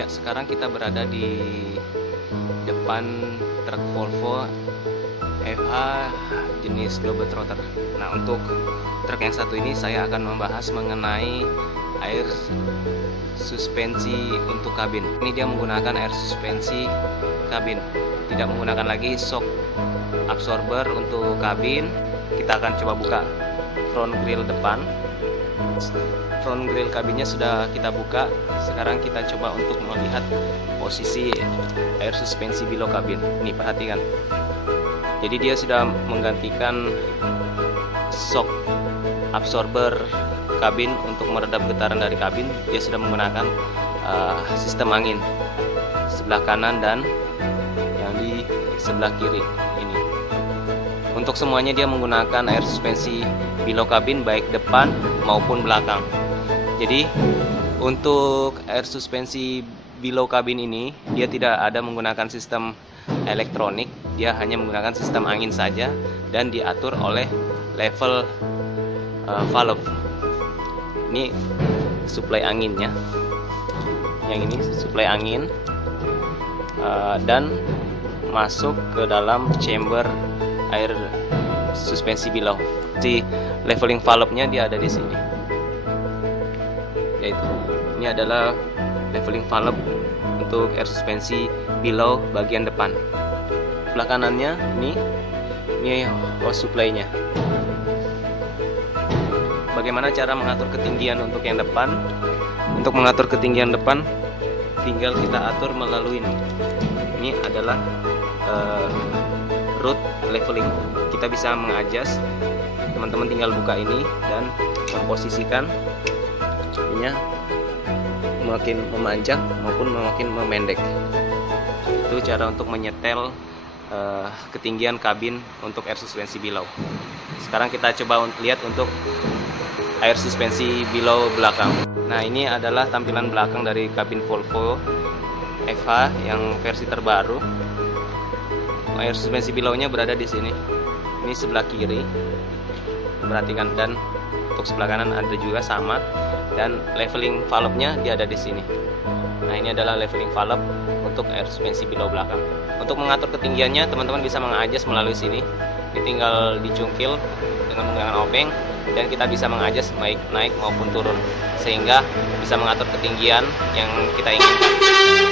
Ya, sekarang kita berada di depan truk Volvo FH jenis Globetrotter. Nah, untuk truk yang satu ini saya akan membahas mengenai air suspensi untuk kabin. Ini dia menggunakan air suspensi kabin, tidak menggunakan lagi shock absorber untuk kabin. Kita akan coba buka front grill depan. Front grill kabinnya sudah kita buka. Sekarang kita coba untuk melihat posisi air suspensi below kabin. Nih, perhatikan. Jadi dia sudah menggantikan shock absorber kabin untuk meredam getaran dari kabin. Dia sudah menggunakan sistem angin sebelah kanan dan yang di sebelah kiri ini. Untuk semuanya dia menggunakan air suspensi below kabin baik depan maupun belakang. Jadi untuk air suspensi below kabin ini dia tidak ada menggunakan sistem elektronik, dia hanya menggunakan sistem angin saja dan diatur oleh level valve. Ini suplai anginnya, yang ini suplai angin dan masuk ke dalam chamber air suspensi below. Di leveling valve-nya dia ada di sini. Yaitu ini adalah leveling valve untuk air suspensi below bagian depan. Sebelah kanannya ini hose supply-nya. Bagaimana cara mengatur ketinggian untuk yang depan? Untuk mengatur ketinggian depan tinggal kita atur melalui ini. Ini adalah root leveling. Kita bisa mengadjust. Teman-teman tinggal buka ini dan memposisikan ininya makin memanjang maupun makin memendek. Itu cara untuk menyetel ketinggian kabin untuk air suspensi below. Sekarang kita coba lihat untuk air suspensi below belakang. Nah, ini adalah tampilan belakang dari kabin Volvo FH yang versi terbaru. Air suspensi below-nya berada di sini. Ini sebelah kiri. Perhatikan, dan untuk sebelah kanan ada juga sama, dan leveling valve-nya dia ada di sini. Nah, ini adalah leveling valve untuk air suspensi below belakang. Untuk mengatur ketinggiannya teman-teman bisa mengadjust melalui sini. Ini tinggal dicungkil dengan menggunakan obeng dan kita bisa mengadjust baik naik maupun turun sehingga bisa mengatur ketinggian yang kita inginkan.